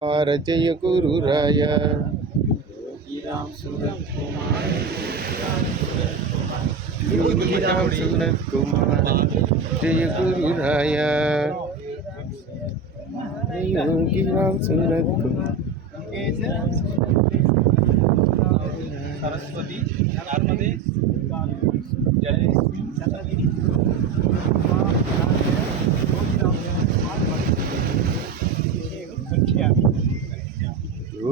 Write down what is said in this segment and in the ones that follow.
कुमार जय गुरु राय कुमार जय योगी राम सूरत सरस्वती नर्मदे जय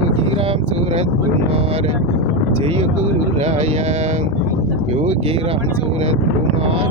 യോഗിരാം സൂരത്കുമാര ജയഗുരുരായ യോഗിരാം സൂരത്കുമാര